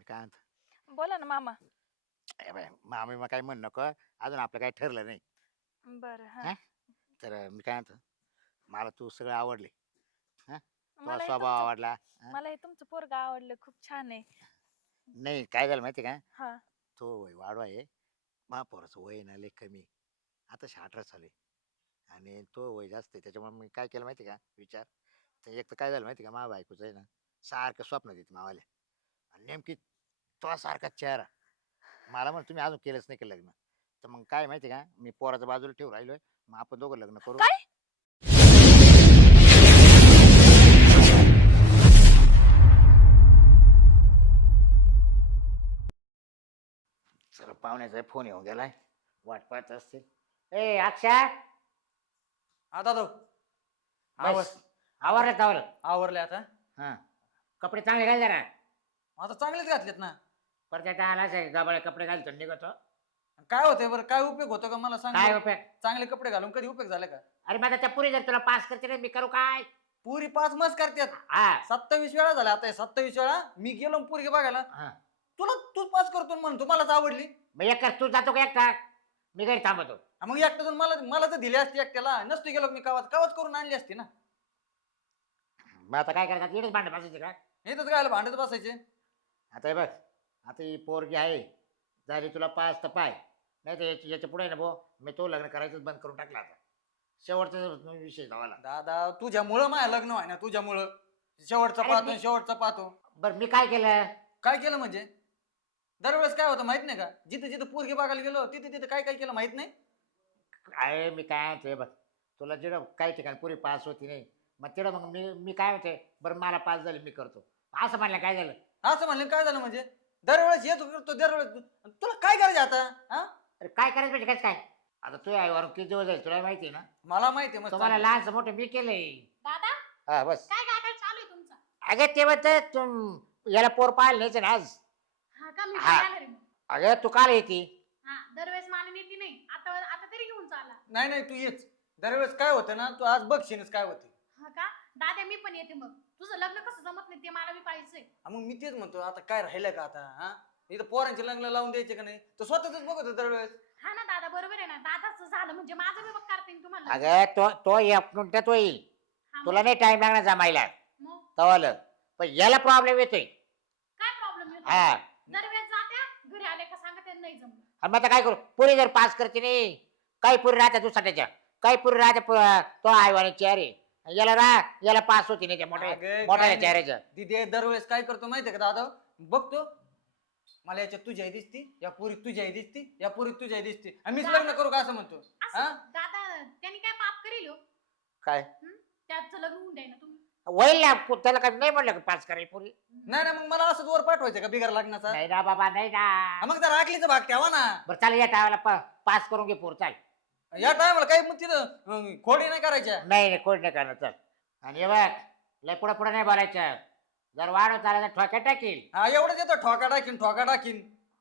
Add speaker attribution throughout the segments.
Speaker 1: काय म्हणतो
Speaker 2: बोला ना मामा.
Speaker 1: ए बाय मामी मग काय म्हण नको अजून आपलं काही ठरलं नाही.
Speaker 2: बरं हां.
Speaker 1: हा तर मी काय म्हणतो मला तू सगळं आवडले. हा तुझा
Speaker 2: मला हे
Speaker 1: स्वभाव
Speaker 2: तुमचं
Speaker 1: आवडला. हा?
Speaker 2: मला हे तुमचं पोरगं आवडलं. खूप छान आहे.
Speaker 1: नाही काय झालं माहिती का
Speaker 2: हां.
Speaker 1: तो वय वाढवा आहे. महापौराचं वय आहे ना लय कमी आहे. आता 18 चालू आहे आणि तो वय जास्त आहे त्याच्यामुळे मी काय केलं माहिती का विचार तर एक तर काय झालं माहिती का मा बायकोचं आहे ना सारखं स्वप्न देते मावाल्या आणि नेमकी तो सारखा चेहरा मला म्हण तुम्ही अजून केलंच नाही केलं लग्न तर मग काय माहिती का मी पोराच्या बाजूला ठेवून राहिलोय मग आपण दोघं लग्न करू.
Speaker 2: काय?
Speaker 1: चला पाहुण्याचा फोन येऊन गेलाय वाट पाहत असते. ए अक्षा
Speaker 3: आता तो
Speaker 1: बस आवरलं आवरलं.
Speaker 3: आवरले आता.
Speaker 1: हा कपडे चांगले घाल जरा
Speaker 3: आता चांगलेच घातलेत ना.
Speaker 1: परत आलाच गबाळे कपडे घालतो निघतो.
Speaker 3: काय होतंय बरं, काय उपयोग होतो का मला सांग
Speaker 1: काय
Speaker 3: बरं?
Speaker 1: उपयोग
Speaker 3: चांगले कपडे घालून कधी उपयोग झाला का?
Speaker 1: अरे माझा त्या पुरी जर तुला पास करते रे मी करू काय.
Speaker 3: पुरी 5 मस करतात.
Speaker 1: हा
Speaker 3: 27 वेळा झाल्या आता, 27 वेळा मी गेलो पुरी बघायला.
Speaker 1: हा
Speaker 3: तुला तूच पास करतो म्हणतो मलाच आवडली.
Speaker 1: मग एक तू जातो का एकटा मी घरी थांबतो.
Speaker 3: मग एकट्यातून मला मला तर दिली असती, एकट्याला नसतो गेलो मी कावात कावाच करून आणली असती ना.
Speaker 1: मग आता काय करायचं इकडेच भांडण बसायचे का.
Speaker 3: इथंच गायला भांडत बसायचे.
Speaker 1: आता हे बघ आता ही पोरगी आहे झाली तुला पास तर पाय नाही तर याच्या पुढे ना भाऊ मी तो लग्न करायचंच बंद करून टाकला आता शेवटचा विषय धावाला.
Speaker 3: दादा तुझ्यामुळं माझ्या लग्न व्हाय ना, तुझ्यामुळं. शेवटचा
Speaker 1: अरे
Speaker 3: पाहतो
Speaker 1: मी-
Speaker 3: शेवटचा पाहतो.
Speaker 1: बरं मी काय केलं.
Speaker 3: काय केलं म्हणजे? दरवेळेस काय होतं माहित नाही का? जिथे जिथे पोरगी बघायला गेलो तिथे तिथे काय काय केलं माहित नाही.
Speaker 1: अरे मी काय म्हणते बघ तुला जिडं काही ठिकाणी पुरी पास होती नाही मग तिकडं मग मी काय म्हणते बरं मला पास झाली मी करतो असं म्हणलं काय झालं.
Speaker 3: असं म्हणलं काय झालं म्हणजे? दरवेळेस येतो करतो दरवेळेस. तुला काय करायचं आता? हा
Speaker 1: अरे काय करायचं म्हणजे काय काय आता तू आईवर किती दिवस जाईल तुला माहिती आहे ना.
Speaker 3: मला माहिती आहे मग.
Speaker 1: तुम्हाला लहानचं मोठं मी केलंय.
Speaker 4: दादा
Speaker 1: हा बस
Speaker 4: काय काय काय चालू आहे तुमचं?
Speaker 1: अगं ते म्हणते तुम याला पोर पाहायला न्यायचं ना आज.
Speaker 4: हा का मी
Speaker 1: हा.
Speaker 4: येणार आहे मग.
Speaker 1: अगं तू काल येते.
Speaker 4: हा दरवेळेस मला नेती नाही, आता आता तरी घेऊन चाला.
Speaker 3: नाही नाही तू येच. दरवेळेस काय होतं ना, तू आज बघशीनच काय होते.
Speaker 4: हा का दादा मी पण येते. मग तुझं लग्न कसं जमत नाही ते मला बी पाहिजे.
Speaker 3: मग मी तेच म्हणतो आता काय राहिलं का आता? हा इथं पोरांचे लग्न लावून द्यायचे का नाही? तर स्वतःच बघत होतं दरवेळेस.
Speaker 4: हा ना दादा बरोबर आहे ना, दादाच झालं म्हणजे माझं बी बघ करते ना तुम्हाला.
Speaker 1: अगं तो एक मिनिटात होईल
Speaker 4: हा, मग
Speaker 1: तुला नाही टाइम लागणार जमायला
Speaker 4: मग
Speaker 1: तवालं पण याला प्रॉब्लेम येतोय.
Speaker 4: काय प्रॉब्लेम येतो?
Speaker 1: हा
Speaker 4: दरवेळेस जात्या घरी आले का सांगा त्यांना नाही जमलं.
Speaker 1: आणि मग आता काय करू पुरी जर पास करते नाही काही पुरी राहत्या दुसऱ्याच्या काही पुरी राहत्या तो आईवाने चेहरे याला पास होती नाही त्या
Speaker 3: अगं,
Speaker 1: मोठ्या
Speaker 3: काय
Speaker 1: मोठ्या
Speaker 3: नाही.
Speaker 1: चेहऱ्याच्या.
Speaker 3: तिथे दरवेळेस काय करतो माहितीये का दादा? बघतो मला याच्यात तुझ्याही दिसती, या पोरीत तुझ्याही दिसती, या पोरीत तुझ्याही दिसती, आणि मीच लग्न करू का असं म्हणतो.
Speaker 4: असं
Speaker 3: हा
Speaker 4: दादा त्यांनी काय पाप करेल हो?
Speaker 1: काय
Speaker 4: त्याचं लग्न होऊन द्याय ना तुम्ही.
Speaker 1: होईल ना त्याला काय नाही म्हणलं पास करायला पुरी.
Speaker 3: नाही ना, मग मला असंच वर पाठवायचं का बिगार लग्नाचा?
Speaker 1: नाही ना बाबा नाही ना.
Speaker 3: मग जर राखलीचा भाग ठेवा ना.
Speaker 1: बरं चाल या टायमाला पास करून घे पोर चाल.
Speaker 3: या टायमाला काही मग तिथं खोडी नाही करायच्या.
Speaker 1: नाही कोण नाही करणार चल. आणि हे बघ लय पुढे पुढे नाही बोलायचं जर वाढवत आला तर ठोक्या टाकील.
Speaker 3: हा एवढंच येतं, ठोका टाकीन ठोका टाकीन.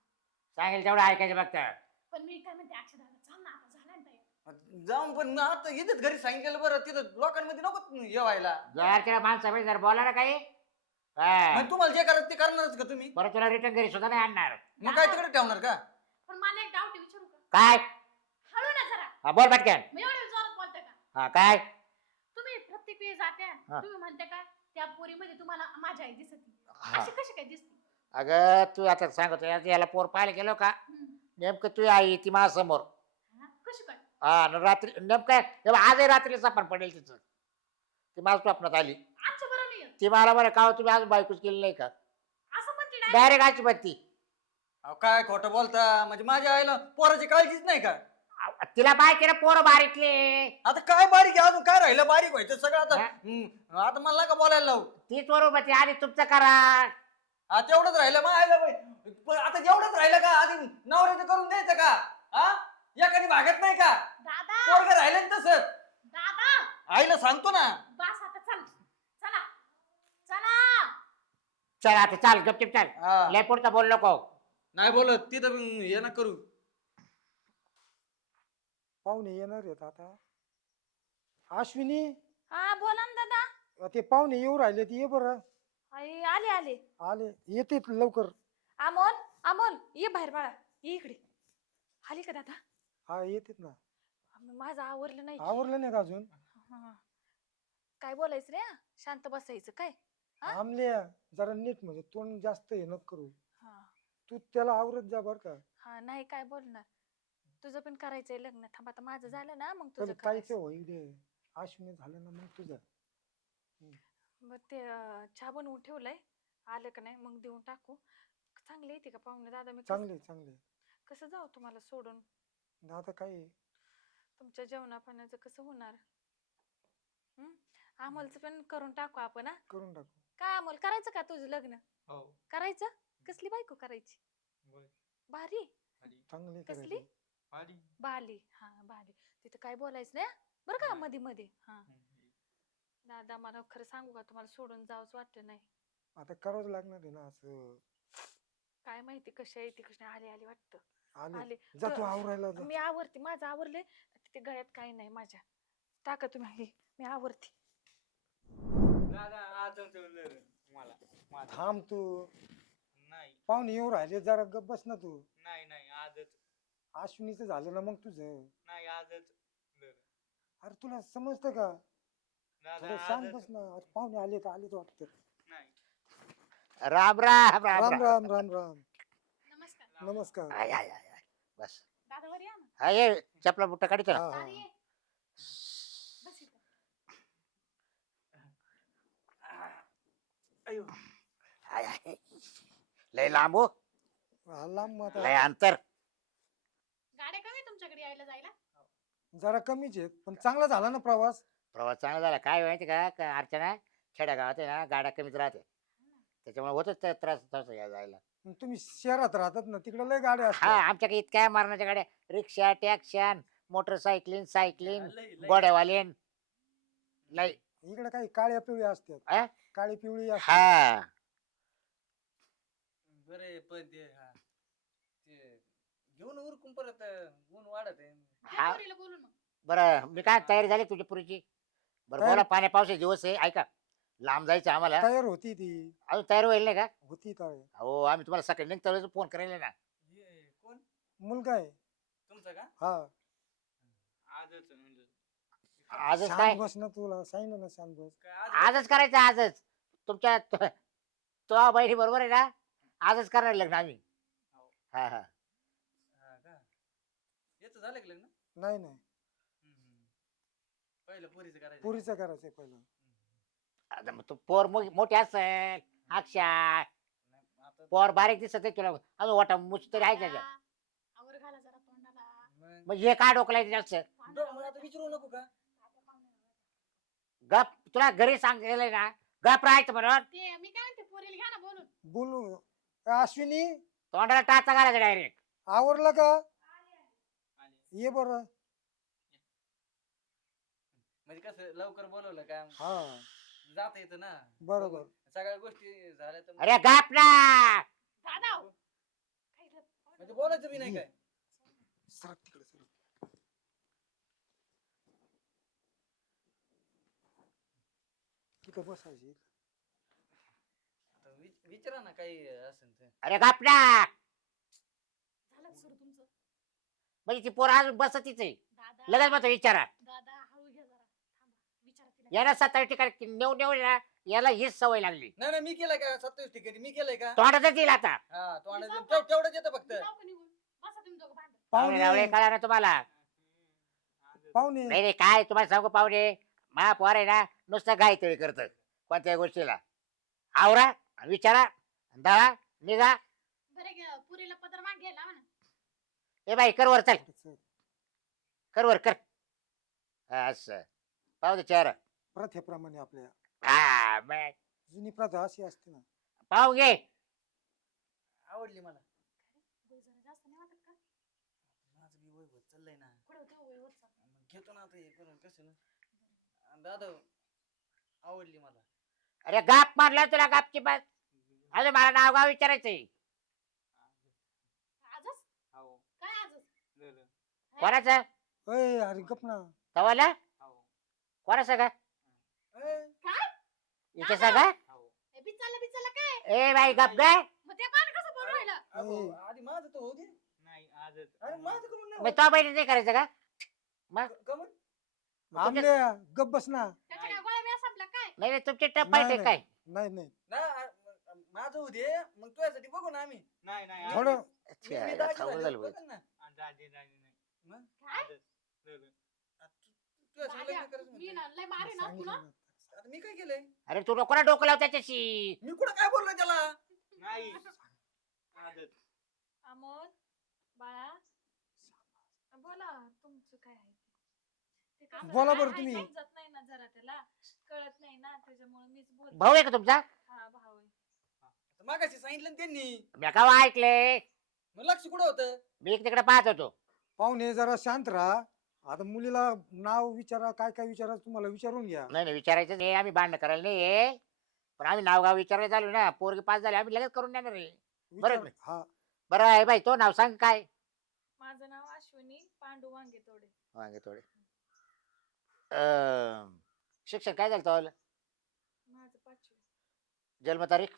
Speaker 1: सांगेल तेवढं ऐकायचं बघ
Speaker 4: पण मी काय म्हणते अक्षय दादा चाल ना, आता झाला ना तयार.
Speaker 3: जाऊन पण आता इथेच घरी सांगितलं बरं, तिथं लोकांमध्ये नको येवायला.
Speaker 1: जर त्याला माणसं जर बोला ना काही हा.
Speaker 3: मग तुम्हाला जे करायचं ते करणारच का तुम्ही?
Speaker 1: बरं तुला रिटर्न घरी सुद्धा नाही आणणार.
Speaker 3: मग काय तिकडे ठेवणार का?
Speaker 4: पण मला एक डाऊट विचारू का?
Speaker 1: काय
Speaker 4: हळू ना जरा.
Speaker 1: हा बोल पटकन.
Speaker 4: मी एवढे जोरात बोलते का?
Speaker 1: हा काय
Speaker 4: तुम्ही प्रत्येक वेळी जात्या
Speaker 1: हा.
Speaker 4: तुम्ही म्हणते का त्या पोरीमध्ये तुम्हाला माझी आई दिसते?
Speaker 1: हा.
Speaker 4: अशी कशी काय दिसते?
Speaker 1: अगं तू आता सांगतो याला पोर पाहायला गेलो का
Speaker 4: हम्म.
Speaker 1: नेमकं तू आई ती माझ्यासमोर.
Speaker 4: हा, कशी काय?
Speaker 1: हा न रात्री नेमकं तेव्हा आजही रात्री सापण पडेल तिचं ती माझ्या स्वप्नात आली.
Speaker 4: आजच्या बरं नाही येत.
Speaker 1: ती मला बरं का तुम्ही अजून बायकोच केली नाही का
Speaker 4: असं म्हणते direct.
Speaker 1: डायरेक्ट आजची बत्ती.
Speaker 3: अहो, काय खोटं बोलता? म्हणजे माझ्या आईला पोराची काळजीच नाही का?
Speaker 1: तिला बाय केलं पोरं बारीकले.
Speaker 3: आता काय बारीक आहे, अजून काय राहिलं बारीक व्हायचं सगळं आता.
Speaker 1: हा.
Speaker 3: आता मला का बोलायला लावू?
Speaker 1: तीच बरोबर ती आधी तुमचं करा.
Speaker 3: आता तेवढंच राहिलं मग आईला पण आता जेवढंच राहिलं का आधी नवऱ्याचं करून द्यायचं का? हा एखादी भागत नाही का?
Speaker 4: दादा
Speaker 3: पोरग राहिलं ना तसंच.
Speaker 4: दादा
Speaker 3: आईला सांगतो ना.
Speaker 4: बस आता चल. चला चला.
Speaker 1: चल आता चाल गपचिप चाल.
Speaker 3: हा.
Speaker 1: लय पुढचा बोल नको.
Speaker 3: नाही बोलत तिथं हे ना करू.
Speaker 5: पाहुणे येणार आहेत आता. अश्विनी
Speaker 2: हा बोला ना दादा.
Speaker 5: ते पाहुणे येऊ राहिले ते ये बरं.
Speaker 2: आई आले आले.
Speaker 5: आले येते लवकर.
Speaker 2: अमोल अमोल ये बाहेर बाळा, ये इकडे. आली का दादा?
Speaker 5: हा येतेत ना.
Speaker 2: माझं आवरलं नाही.
Speaker 5: आवरलं नाही का अजून?
Speaker 2: हा. काय बोलायचं रे हा? शांत बसायचं काय? हा?
Speaker 5: आमल्या जरा नीट म्हणजे तोंड जास्त हे नको करू.
Speaker 2: हा
Speaker 5: तू त्याला आवरत जा बर का.
Speaker 2: हा नाही काय बोलणार. तुझं पण करायचंय लग्न. थांब आता माझं झालं ना मग
Speaker 5: पण
Speaker 2: तुझं
Speaker 5: ताईचं
Speaker 2: करायचं.
Speaker 5: होईल दे. अश्विनी झालं ना मग तुझं.
Speaker 2: बर ते चहा बनवून ठेवलंय. आलं का नाही मग देऊन टाकू. चांगले येते का पाहुणे दादा? मी
Speaker 5: चांगले चांगले.
Speaker 2: कसं जाऊ तुम्हाला सोडून?
Speaker 5: आता काय आहे?
Speaker 2: तुमच्या जेवणा पाण्याचं कसं होणार? अमोलचं पण करून टाकू आपण हा.
Speaker 5: करून टाकू.
Speaker 2: काय अमोल करायचं का तुझं लग्न?
Speaker 3: हो
Speaker 2: करायचं? कसली बायको करायची? भारी.
Speaker 5: चांगले
Speaker 2: कसली?
Speaker 5: करायचे.
Speaker 2: बाली. हा बाली. तिथं काय बोलायचं नाही हं? बरं का मध्ये मध्ये. हा दादा मला खरं सांगू का तुम्हाला सोडून जावंच वाटत नाही.
Speaker 5: आता करावंच लागणार आहे ना असं.
Speaker 2: काय माहिती कशा येते कशा आली आली वाटतं.
Speaker 5: आले
Speaker 2: आले.
Speaker 5: जा तू आवरायला जा.
Speaker 2: मी आवरते, माझं आवरले. तिथे गळ्यात काही नाही माझ्या. टाका तुम्ही हे, मी आवरते.
Speaker 3: दादा आजच मला माझं.
Speaker 5: थांब तू.
Speaker 3: नाही
Speaker 5: पाहुणे येऊ राहिले जरा गप बस ना तू.
Speaker 3: नाही नाही आजच
Speaker 5: अश्विनीचं झालं ना मग तुझं.
Speaker 3: नाही आजच
Speaker 5: अरे तुला समजतं का?
Speaker 3: दादा
Speaker 5: थोडं शांत
Speaker 3: आजच
Speaker 5: बस ना. अरे पाहुणे आलेत वाटतं.
Speaker 3: नाही.
Speaker 1: राम राम राम
Speaker 5: राम
Speaker 1: राम.
Speaker 5: राम राम राम.
Speaker 4: नमस्कार.
Speaker 5: नमस्कार.
Speaker 1: आय, आय, आय, आय. बस.
Speaker 4: दादा वर या ना.
Speaker 1: हा ये चपला बुट्टा काढतो ना.
Speaker 5: हा,
Speaker 4: दादा
Speaker 5: हा.
Speaker 4: ये. बस इथं.
Speaker 3: अयो
Speaker 1: आय, आय. लय लांब हो.
Speaker 5: हा, लांब मग
Speaker 1: लय
Speaker 5: आता
Speaker 1: अंतर.
Speaker 4: गाड्या कमी आहे तुमच्याकडे यायला जायला?
Speaker 5: जरा कमीच आहेत पण चांगला झाला ना प्रवास.
Speaker 1: प्रवास चांगला झाला. काय माहिती का अर्चना, खेड्या गावात आहे ना गाड्या कमीच राहते. त्याच्यामुळे होतच त्या त्रास थोडासा या जायला.
Speaker 5: तुम्ही शहरात राहतात ना तिकडे लय गाड्या
Speaker 1: हा
Speaker 5: असतात.
Speaker 1: आमच्याकडे इतक्या मारण्याच्या गाड्या, रिक्षा टॅक्स्या मोटरसायकलीन सायकलीन
Speaker 3: लय- लय.
Speaker 1: गोड्यावालीन लय.
Speaker 5: इकडे काही काळ्या पिवळ्या
Speaker 1: अ?
Speaker 5: असतात. काळी पिवळी असतात.
Speaker 1: हा
Speaker 3: बरे पण ते हा ते घेऊन उरकून परत ऊन वाढत आहे.
Speaker 4: घ्या
Speaker 1: हा.
Speaker 4: पोरीला बोलून मग.
Speaker 1: बरं मी काय तयारी झाली तुझी पुरीची? बरं
Speaker 5: तयारी-
Speaker 1: बोला, पाण्या पावसाचे दिवस आहे ऐका. लांब जायचं आम्हाला.
Speaker 5: तयार होती ती.
Speaker 1: अजून तयार होईल नाही का?
Speaker 5: होती तयार.
Speaker 1: हो आम्ही तुम्हाला सकाळी निघता वेळेस फोन करायला ना.
Speaker 3: हे कोण
Speaker 5: मुलगा आहे.
Speaker 3: तुमचं का?
Speaker 5: हा.
Speaker 3: आजच म्हणजे
Speaker 1: आजच काय?
Speaker 5: शांत बस ना तुला सांगितलं ना शांत बस.
Speaker 3: काय आज
Speaker 1: आजच करायचं आजच. तुमच्या तो बहिणी बरोबर आहे ना, आजच करणार लग्न आम्ही. हा हा
Speaker 3: हा का? याचं झालं का लग्न?
Speaker 5: नाही नाही
Speaker 3: पहिलं पोरीचं करायचं.
Speaker 5: पुरीचं करायचंय पहिलं.
Speaker 1: आता मग तू पोर मोठी असेल अक्षा,
Speaker 3: नाही, आता
Speaker 1: पोर बारीक दिसत आहे तुला अजून वाटा मुच तरी आहे त्याच्या.
Speaker 4: दादा, आवर घाला जरा तोंडाला.
Speaker 3: मग-
Speaker 1: मग हे काय डोकलायचं जास्त?
Speaker 3: मग आता विचारू नको का?
Speaker 1: गप तुला घरी सांगितलंय ना, गप राहायचं म्हणून.
Speaker 4: ते मी काय म्हणते पोरीला घ्या ना बोलून.
Speaker 5: बोलू. अश्विनी
Speaker 1: तोंडाला टाचा घालायचा डायरेक्ट.
Speaker 5: आवरलं का?
Speaker 3: आली.
Speaker 5: ये बरं.
Speaker 3: म्हणजे कसं लवकर बोलवलं का
Speaker 5: हा
Speaker 3: जाता येतं ना.
Speaker 5: बरोबर.
Speaker 3: सगळ्या गोष्टी झाल्या तर
Speaker 1: अरे गप ना.
Speaker 4: दादा हो. काय रे?
Speaker 3: म्हणजे बोलायचं बी नाही काय.
Speaker 5: सरक तिकडे सरक. तिथं बसायची.
Speaker 3: आता विचारा ना काही असेल तर.
Speaker 1: अरे गप ना.
Speaker 4: झालं सुरू तुमचं.
Speaker 1: म्हणजे ती पोर अजून बसतीच आहे.
Speaker 4: दादा
Speaker 1: लगेच मग विचारा.
Speaker 4: दादा हळू घ्या जरा. थांबा विचारा तिला.
Speaker 1: याला 27 ठिकाणी नेऊ नेऊ ना, याला हीच सवय लागली.
Speaker 3: नाही नाही मी केलंय का 27 ठिकाणी मी केलंय का?
Speaker 1: तोंडातच येईल आता.
Speaker 3: हा तो
Speaker 4: मी जाऊ
Speaker 3: आणायचं
Speaker 4: का?
Speaker 3: तेवढंच येतं फक्त.
Speaker 4: मी जाऊ का निघून? बसा तुम्ही दोघं भांडत.
Speaker 1: पाहुणे रावळे
Speaker 5: पाहुणे
Speaker 1: कळा ना तुम्हाला.
Speaker 5: पाहुणे
Speaker 1: नाही रे काय तुम्हाला सांगू पाहुणे, मा पोर आहे ना नुसतं गायतळी करत कोणत्या गोष्टीला. आवरा विचारा दळा निघा.
Speaker 4: बरं घ्या, पुरीला पदर माग घ्यायला म्हणा.
Speaker 1: ए बाई कर वर चल, कर वर कर. असं पाहू दे चेहरा.
Speaker 5: प्रथेप्रमाणे आपल्या
Speaker 1: हा मग
Speaker 5: जुनी प्रथा अशी असते ना.
Speaker 1: पाहू घे.
Speaker 3: आवडली मला.
Speaker 4: वय जरा जास्त नाही वाटत का?
Speaker 3: माझं बी वय होत चाललंय ना.
Speaker 4: पुढे होते वय वरचा.
Speaker 3: मग घेतो ना आता हे करून कसं ना. दादा आवडली मला.
Speaker 1: अरे गाप मारला तुला गापची बस. अजून मला नाव गाव विचारायचंय.
Speaker 4: आजच?
Speaker 3: हो.
Speaker 4: काय आजच?
Speaker 1: कोणाचं?
Speaker 5: अय अरे गप ना.
Speaker 1: तवाला
Speaker 3: हो.
Speaker 1: कोणाचं का?
Speaker 4: काय?
Speaker 1: इथे सगळं
Speaker 3: हो.
Speaker 4: बिचारला बिचारला काय?
Speaker 1: ए बाई गप ग.
Speaker 4: मग ते पान कसं बोलू राहिलं?
Speaker 3: अहो, आधी माझं तर होऊ दे.
Speaker 6: नाही आजच
Speaker 3: अरे माझं करून नाही
Speaker 1: मग
Speaker 3: होत.
Speaker 1: तो बहिणी नाही करायचं का
Speaker 3: का बरं?
Speaker 5: आमले गप बस ना.
Speaker 4: त्याच्या काय गोळ्या बिळ्या संपल्या काय
Speaker 1: नाही नाही तुमचे टप आहे
Speaker 5: नाही
Speaker 1: काय
Speaker 5: नाही नाही
Speaker 3: माझं होऊ दे मग तुझ्यासाठी बघू ना आम्ही.
Speaker 6: नाही नाही
Speaker 5: थोडं
Speaker 3: मी
Speaker 1: अच्छा,
Speaker 3: दाजी
Speaker 1: अवघड
Speaker 3: झाले,
Speaker 1: झालं बघ.
Speaker 3: बघन ना.
Speaker 6: दादी दादी नाही
Speaker 3: मग?
Speaker 4: काय?
Speaker 6: आजच लग्न.
Speaker 3: तुझ्यासाठी
Speaker 4: दाद्या,
Speaker 3: लग्न करायचं
Speaker 4: मी
Speaker 3: म्हणते.
Speaker 4: ना लय मारे ना
Speaker 5: सांगितलं
Speaker 4: तुला
Speaker 5: ना.
Speaker 3: आता मी काय केलंय?
Speaker 1: अरे तू नको ना डोकं लाव त्याच्याशी.
Speaker 3: मी कुठं काय बोललो त्याला?
Speaker 6: नाही आजच
Speaker 2: अमोल बाळा बोला तुमचं काय आहे ते कसं
Speaker 5: बोला
Speaker 2: आहे,
Speaker 5: बरं
Speaker 2: आहे,
Speaker 5: तुम्ही.
Speaker 2: समजत नाही ना जरा त्याला कळत नाही ना त्याच्यामुळे मीच बोलते.
Speaker 1: भाऊ आहे का तुमचा?
Speaker 2: हा भाऊ आहे.
Speaker 3: आता मागाशी सांगितलं ना त्यांनी.
Speaker 1: मी का ऐकले
Speaker 3: मग लक्ष कुठं होतं?
Speaker 1: मी तिकडे पाहत होतो.
Speaker 5: पाहुणे जरा शांत राहा. आता मुलीला नाव विचारा, काय काय विचारा तुम्हाला विचारून घ्या.
Speaker 1: नाही नाही विचारायचं नाही, आम्ही भांडण करायला नाही, पण आम्ही नावगाव विचारायला चालू ना, पोरगी पास झाली आम्ही लगेच करून देणार आहे.
Speaker 5: विचार-
Speaker 1: बरं.
Speaker 5: हा
Speaker 1: बरं आहे बाई, तो नाव सांग काय.
Speaker 2: माझं नाव अश्विनी पांडू वांगे तोडे.
Speaker 1: वांगे थोडे. शिक्षण काय झालं तो?
Speaker 2: माझं 5वी.
Speaker 1: जन्मतारीख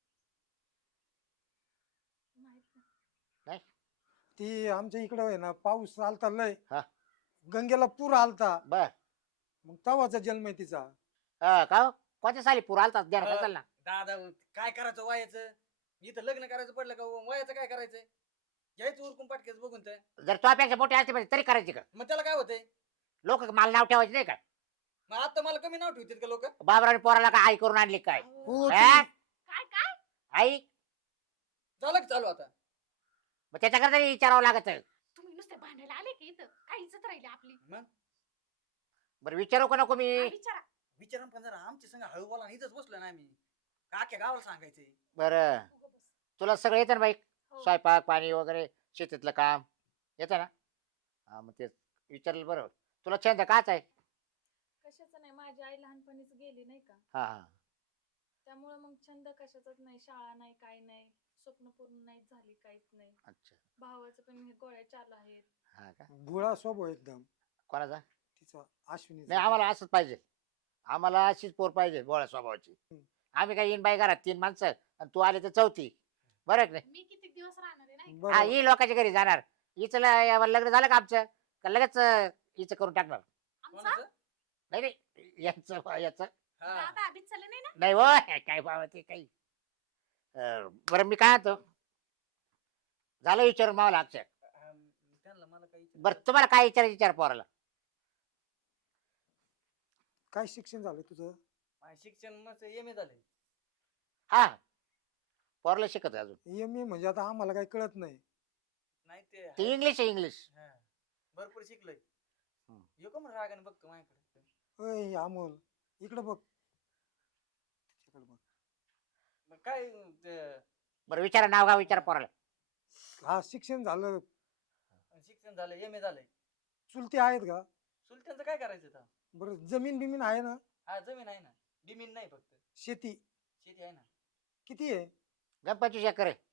Speaker 2: माहित नाही.
Speaker 5: ती आमच्या इकडं आहे ना, पाऊस आलता लय.
Speaker 1: हा.
Speaker 5: गंगेला पूर आलता.
Speaker 1: बर
Speaker 5: मग तवाचा जन्म आहे तिचा.
Speaker 1: का हो? कोणत्या साली पूर आलता ध्यानात
Speaker 3: हा.
Speaker 1: असेल ना.
Speaker 3: दादा काय करायचं वयाचं? इथं लग्न करायचं पडलं का वयाचं काय करायचंय? घ्यायचं उरकून पाटकेच बघून तर.
Speaker 1: जर तुझ्यापेक्षा मोठे असते पाहिजे तरी करायची का?
Speaker 3: मग त्याला काय होतंय?
Speaker 1: लोक मला नाव ठेवायचे नाही का?
Speaker 3: मग आता मला कमी नाव ठेवतात का लोक?
Speaker 1: बाबराने पोराला काय आई करून आणली काय?
Speaker 5: हो,
Speaker 1: हा?
Speaker 4: काय काय
Speaker 1: आई
Speaker 3: झालं की चालू आता?
Speaker 1: मग त्याच्याकरता विचारावं लागत.
Speaker 4: तुम्ही नुसते भांडायला आले की इथं काय इज्जत राहिली आपली
Speaker 1: बरं विचारू का नको मी?
Speaker 4: हा, विचारा
Speaker 3: विचारून पण जरा आमच्या संग हळू बोला इथंच बसलो ना आम्ही. अख्ख्या गावाला सांगायचंय.
Speaker 1: बरं
Speaker 4: उगा बस.
Speaker 1: तुला सगळं येतं ना बाई?
Speaker 2: हो.
Speaker 1: स्वयंपाक पाणी वगैरे शेतीतलं काम येतं ना? हा मग तेच विचारलं बरं. तुला छंद काच आहे?
Speaker 2: कशाचं नाही, माझी आई लहानपणीच गेली नाही का,
Speaker 1: हा हा
Speaker 2: त्यामुळे मग छंद कशाचाच नाही, शाळा नाही काय नाही, स्वप्न पूर्ण नाही झाली काहीच नाही.
Speaker 1: अच्छा.
Speaker 2: भावाचं पण हे गोळ्या चालू आहेत.
Speaker 1: हा का?
Speaker 5: भुळा स्वभाव एकदम
Speaker 1: कोणाचा?
Speaker 5: तिचा, अश्विनी.
Speaker 1: नाही आम्हाला असंच पाहिजे. आम्हाला अशीच पोर पाहिजे बोळ्या स्वभावाची. आम्ही काय येईन बाई घरात 3 माणसं आणि तू आले तर 4थी. बरं आहे की नाही?
Speaker 4: मी किती दिवस राहणार आहे नाही
Speaker 1: हा
Speaker 5: बरोबर.
Speaker 1: ही लोकांच्या घरी जाणार. हिचं लग्न झालं का आमचं का लगेच हिचं करून टाकणार?
Speaker 4: आमचा
Speaker 3: कोणाचं?
Speaker 1: नाही नाही याचं
Speaker 3: हा.
Speaker 4: दादा अभीच चालले नाही ना
Speaker 1: नाही हो काय बाबा ते काही. बरं मी काय म्हणतो, झालं विचारून मावला अक्षय.
Speaker 3: त्यांना मला काही
Speaker 1: बरं तुम्हाला काय विचार पोराला?
Speaker 5: काय शिक्षण झालं तुझं?
Speaker 3: माझं शिक्षण मग एम ए झालंय.
Speaker 1: हा पोराला शिकत आहे अजून.
Speaker 5: MA म्हणजे आता आम्हाला काही कळत नाही.
Speaker 3: नाही ते
Speaker 1: ते इंग्लिश आहे इंग्लिश.
Speaker 3: हा. भरपूर शिकलोय.
Speaker 1: हम्म.
Speaker 3: यो का मग रागाने बघतो माझ्याकडे?
Speaker 5: अय अमोल, इकडे बघ. तिच्याकडे बघ.
Speaker 3: मग काय
Speaker 1: बरं विचारा नाव गाव विचारा पोराला.
Speaker 5: हा शिक्षण झालं.
Speaker 3: शिक्षण झालं एम ए झालंय.
Speaker 5: चुलती आहेत का?
Speaker 3: चुलत्यांचं काय करायचं आता?
Speaker 5: बरं जमीन बिमीन आहे ना?
Speaker 3: हा जमीन आहे ना. बिमीन नाही फक्त
Speaker 5: शेती
Speaker 3: शेती आहे ना.
Speaker 5: किती आहे?
Speaker 1: गण 25 एकर आहे.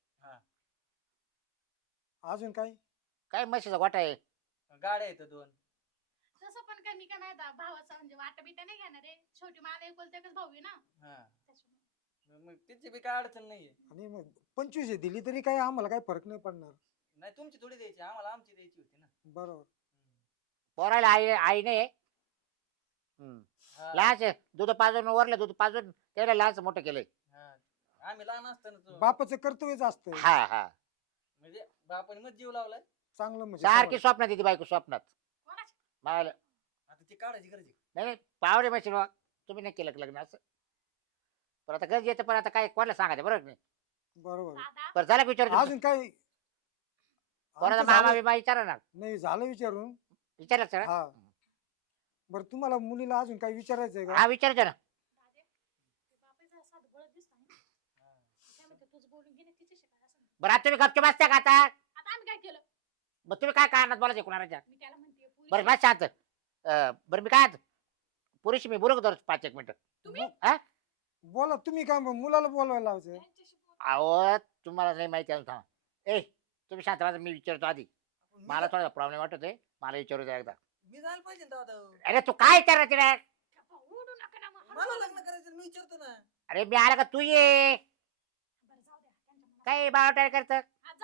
Speaker 5: अजून काय?
Speaker 1: काय म्हशीचा गोठा आहे.
Speaker 3: गाड्या आहेत 2.
Speaker 4: तसं पण काय मी काय नाही भावाचा म्हणजे वाटा बिटा नाही घेणार आहे. शेवटी मला एकुलता एकच भाऊ आहे ना
Speaker 3: हा
Speaker 4: त्याच्यामुळे.
Speaker 3: मग तिची बी काय अडचण नाहीये.
Speaker 5: आणि मग 25 आहे दिली तरी काय आम्हाला काय फरक नाही पडणार.
Speaker 3: नाही तुमची थोडी द्यायची आम्हाला आमची द्यायची होती ना.
Speaker 5: बरोबर.
Speaker 1: पोराला आई आई नाही.
Speaker 3: हा.
Speaker 1: लहानच दूध पाजून वरलं दूध पाजून त्याला लहानच मोठं केलंय.
Speaker 3: हा. आम्ही लहान असताना
Speaker 5: बापाचं कर्तव्यच असतं.
Speaker 1: हा हा
Speaker 3: म्हणजे बापाने मग जीव लावलाय.
Speaker 5: चांगलं म्हणजे
Speaker 1: सारखी
Speaker 5: समाज.
Speaker 1: स्वप्नात येते बायको स्वप्नात.
Speaker 4: कोणाची?
Speaker 1: मावाला
Speaker 3: आता ती काढायची गरज आहे.
Speaker 1: नाही नाही पावरे मशीन तुम्ही नाही केलं का लग्न असं? पण आता गरज येतं पण आता काय कोणाला सांगायचं बरोबर नाही?
Speaker 5: बरोबर.
Speaker 4: दादा
Speaker 1: बरं झालं विचार
Speaker 5: अजून काय?
Speaker 1: कोणाचा
Speaker 5: आमचं
Speaker 1: मामा
Speaker 5: झालं-
Speaker 1: बिमा विचारा ना.
Speaker 5: नाही झालं विचारून.
Speaker 1: विचारलं सर.
Speaker 5: हा. बरं तुम्हाला मुलीला अजून काही विचारायचंय का?
Speaker 1: हा विचारायचं ना.
Speaker 4: दादे ते बापे जरा साधं बळत दिसतोय ना. काय म्हणते तुझं बोलून घे ना तिच्याशी काय असं.
Speaker 1: बरं आता तुम्ही गपचे बसत्या का आता?
Speaker 4: आता आम्ही काय केलं?
Speaker 1: मग तुम्ही काय कानात बोलायचं कुणाच्या?
Speaker 4: मी त्याला म्हणते पुरी
Speaker 1: बरं बस शांत. बरं मी काय पुरुषी मी बोलू का 5-1 मिनिटं?
Speaker 4: तुम्ही
Speaker 1: हा
Speaker 5: बोला तुम्ही काय मुलाला बोलवायला लावायचं.
Speaker 4: त्यांच्याशी बोल.
Speaker 1: अहो तुम्हाला नाही माहिती अजून थांबा. ए तुम्ही शांत बसा, मी विचारतो आधी.
Speaker 3: मी
Speaker 1: मला थोडा प्रॉब्लेम वाटत आहे, मला विचारू द्या एकदा.
Speaker 3: मी जायला पाहिजे ना दादा.
Speaker 1: अरे तू काय विचारणार तिला?
Speaker 4: ठेपा उडू नका ना मग.
Speaker 3: मला लग्न करायचं मी विचारतो ना.
Speaker 1: अरे मी आला का तू ये.
Speaker 4: बरं जाऊ द्या त्यांच्या मनात.
Speaker 1: काय बावटाळ करत?
Speaker 4: हा,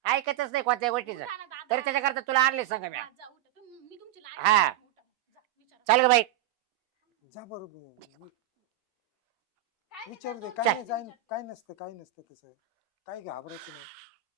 Speaker 1: ऐकतच नाही कोणत्या गोष्टीचं
Speaker 4: उठा ना दादा.
Speaker 1: तरी त्याच्याकरता तुला आणले सांग मी
Speaker 4: जा, जा, उठा. मी तुमची लाड
Speaker 1: हा.
Speaker 4: करते. उठा. जा, विचारा.
Speaker 1: चल ग बाई
Speaker 5: जा बरोबर
Speaker 4: काय
Speaker 5: विचारू दे
Speaker 4: नाही
Speaker 5: काय
Speaker 1: चल.
Speaker 5: नाही काय नसतं काय नसतं तसं काय घाबरायचं नाही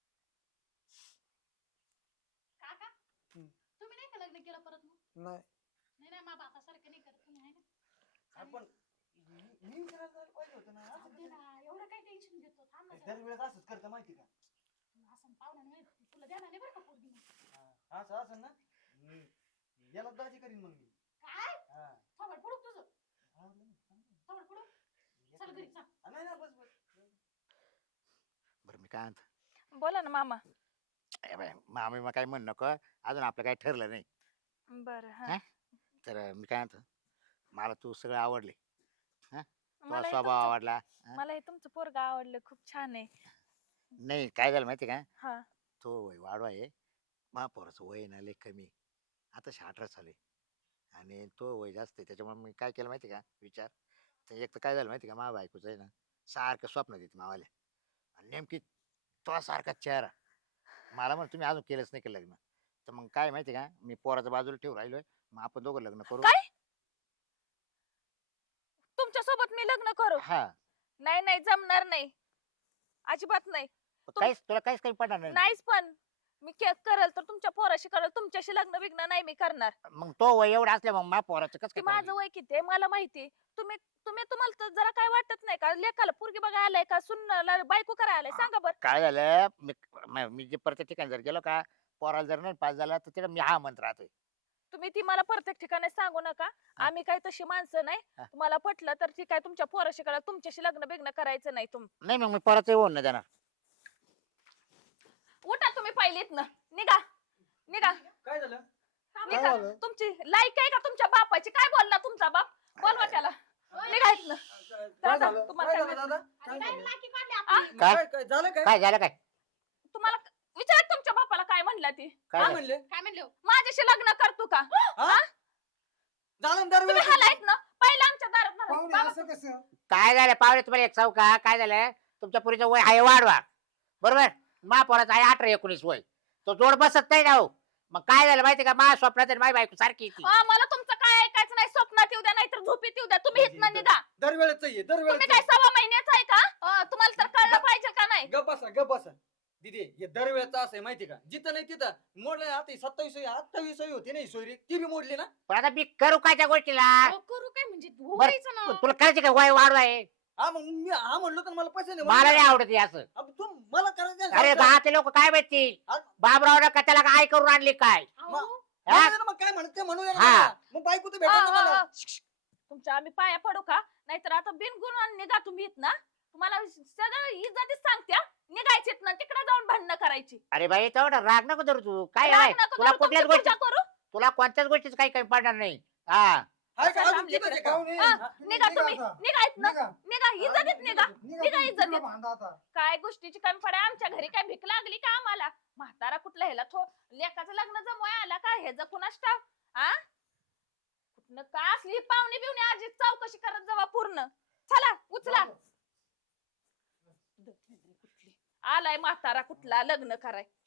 Speaker 4: काका
Speaker 5: हम्म.
Speaker 4: तुम्ही नाही का लग्न केलं परत मग
Speaker 5: नाही
Speaker 4: नाही नाही मग आता सारखं नाही करत तुम्ही आहे ना
Speaker 3: आपण मी विचारायला जायला पाहिजे होतं ना
Speaker 4: जाऊ दे ना एवढं काय टेन्शन घेतो थांब ना जरा.
Speaker 3: दरवेळेस असंच करतं माहिती का
Speaker 4: असं पाहुणा नाही तुला देणार नाही बरं का पोरगी मग.
Speaker 3: असं असं ना याला दाजी करीन मग मी
Speaker 4: काय
Speaker 3: हा.
Speaker 4: थोबड पडू तुझं
Speaker 3: हा,
Speaker 4: थोबड पडू चल घरी चल
Speaker 3: नाही ना बस बस
Speaker 1: बरं मी काय म्हणतो
Speaker 2: बोला ना मामा.
Speaker 1: मामी मग काय म्हण नको अजून आपलं काही ठरलं नाही
Speaker 2: बरं
Speaker 1: हा?
Speaker 2: हा.
Speaker 1: तर मी काय म्हणतो मला तू सगळं आवडले तुझा
Speaker 2: मला हे
Speaker 1: स्वभाव
Speaker 2: तुमचं-
Speaker 1: आवडला हा?
Speaker 2: मला हे तुमचं पोरगा आवडलं खूप छान आहे.
Speaker 1: नाही काय झालं माहिती का
Speaker 2: हा.
Speaker 1: तो वय वाढवा आहे महापौराचं वय आहे ना लय कमी आता 18 चालू आहे आणि तो वय जास्त आहे त्याच्यामुळे मी काय केलं माहिती का विचार तर एक तर काय झालं माहिती का मा बायकोचं आहे ना सारखं स्वप्न देते मावाल्या आणि नेमकी तो सारखा चेहरा मला म्हण तुम्ही अजून केलंच नाही केलं लग्न तर मग काय माहिती का मी पोराच्या बाजूला ठेवून राहिलोय मग आपण दोघं लग्न करू
Speaker 2: काय तुमच्या सोबत मी लग्न करू?
Speaker 1: हा
Speaker 2: नाही नाही जमणार नाही. अजिबात नाही.
Speaker 1: काहीच तुला काहीच काही पडणार नाही
Speaker 2: नाहीच पण मी करल तर तुमच्या पोराशी करल तुमच्याशी लग्न बिग्न नाही मी करणार.
Speaker 1: मग तो वय एवढा असल्या मग मा पोराचं कसं
Speaker 2: ते
Speaker 1: काय
Speaker 2: माझं
Speaker 1: करू?
Speaker 2: वय किती आहे मला माहिती. तुम्ही तुम्ही तुम्हाला तर जरा काय वाटत नाही का लेखाला पोरगी बघायला आलाय का सुनला बायको करायला आलाय सांगा बरं.
Speaker 1: काय झालं मी जे प्रत्येक ठिकाणी जर गेलो का पोराला जर नाही पास झाला तर तिला मी हा म्हणत राहतोय
Speaker 2: तुम्ही ती मला प्रत्येक ठिकाणी सांगू नका. आम्ही काही तशी माणसं नाही.
Speaker 1: हा.
Speaker 2: तुम्हाला पटलं तर ठीक आहे तुमच्या पोराशी करा तुमच्याशी लग्न बिग्न करायचं नाही.
Speaker 1: नाही मग मी पोराचं होऊन नाही देणार
Speaker 2: उठा तुम्ही पहिलीत ना निघा निघा
Speaker 3: काय झालं
Speaker 5: काय
Speaker 2: निघा.
Speaker 5: झालं
Speaker 2: तुमची लायक आहे का तुमच्या बापाची? काय बोलला तुमचा बाप? बोलवा त्याला. निघायत ना
Speaker 5: काय
Speaker 2: दादा
Speaker 5: झालं?
Speaker 2: तुम्हाला
Speaker 3: काय
Speaker 2: काय
Speaker 3: झालं
Speaker 2: माहिती?
Speaker 3: दादा
Speaker 4: आणि
Speaker 5: काय
Speaker 4: काय
Speaker 5: झालं?
Speaker 4: लाकी काढली आपली
Speaker 1: काय?
Speaker 3: काय झालं काय
Speaker 1: काय झालं काय
Speaker 2: तुम्हाला विचार तुमच्या बापाला काय म्हणला ती?
Speaker 1: काय
Speaker 3: काय
Speaker 1: झालं?
Speaker 3: म्हणले
Speaker 4: काय म्हणले हो?
Speaker 2: माझ्याशी लग्न करतो का?
Speaker 3: हा? झालं ना
Speaker 2: तुम्ही
Speaker 3: दरवेळेस
Speaker 2: हालायत ना पहिला आमच्या दारात म्हणा.
Speaker 5: पाहुणे
Speaker 2: बाबा,
Speaker 5: असं कसं
Speaker 1: काय झालं पाहुणे तुम्हाला एक सांगू का काय झालं तुमच्या पुरीचं वय आहे वाढवा बरोबर महापौराचं आहे 18-19 वय तो जोड बसत नाही ना हो मग काय झालं माहिती का माझ्या स्वप्नात आहे, माझी बायको सारखी आहे ती.
Speaker 2: मला तुमचं काय ऐकायचं नाही. स्वप्नात येऊ द्या नाहीतर झोपेत येऊ द्या. तुम्ही इथनं निघा.
Speaker 3: दरवेळेच ये
Speaker 2: तुम्ही
Speaker 3: दरवेळेस
Speaker 2: काय 6 महिन्याचं आहे का? तुम्हाला तर कळलं पाहिजे का नाही?
Speaker 3: गप बसा दिदी हे दरवेळेच असं आहे माहिती का जिथं नाही तिथं मोडलं आता 27 होती नाही सोयरी ती बी मोडली ना
Speaker 1: पण आता मी करू काय त्या गोष्टीला
Speaker 4: अहो, करू काय म्हणजे व्हायचं ना
Speaker 1: तुला करायचं काय वय वाढवा आहे
Speaker 3: हा मग मी हा म्हणलो तर मला पैसे नाही
Speaker 1: मला नाही आवडत हे असं
Speaker 3: अब तू मला करायचं
Speaker 1: अरे गावातले लोक काय माहिती बाबराव का त्याला काय करून आणली काय
Speaker 4: अहो,
Speaker 1: हा?
Speaker 3: मग काय म्हणत ते म्हणू दे ना
Speaker 1: हा.
Speaker 3: मला. मग बायको तर भेटत ना मला
Speaker 2: तुमच्या आम्ही पाया पडू का? नाहीतर आता बिनगुण निघा तुम्ही इथनं. तुम्हाला सगळं इज्जतीच सांगत्या निघायचीत ना तिकडे जाऊन भांडणं करायची.
Speaker 1: अरे भाई तेवढं राग नको धरू तू काय
Speaker 2: राग
Speaker 1: आहे
Speaker 2: नको
Speaker 1: तुला
Speaker 2: धरू,
Speaker 1: कुठल्याच
Speaker 2: तुमची
Speaker 1: गोष्टी
Speaker 2: पूजा करू.
Speaker 1: तुला कोणत्याच गोष्टीच काही कमी पडणार नाही हा
Speaker 3: हाय का?
Speaker 2: असं
Speaker 3: अजून
Speaker 2: थांबले
Speaker 3: तिथंच आहे का?
Speaker 5: पाहुणे
Speaker 2: हा,
Speaker 5: तुम्ही
Speaker 2: निघा तुम्ही
Speaker 5: आता.
Speaker 2: निघा इथनं
Speaker 5: निघा.
Speaker 2: निघा इज्जतीत निघा. निघा
Speaker 5: तुम्ही
Speaker 2: इज्जतीत.
Speaker 5: तिकडं भांडा आता
Speaker 2: काय गोष्टीची कमी पडे आमच्या घरी काय भीक लागली का आम्हाला? म्हातारा कुठला ह्याला लेकाचं लग्न जमवाय आला का हे कुणाच ठाव? आ कुठनं का असली पाहुणे बिवणे आजी चौकशी करत जावा पूर्ण. चला उचला. आलाय म्हातारा कुठला लग्न कराय.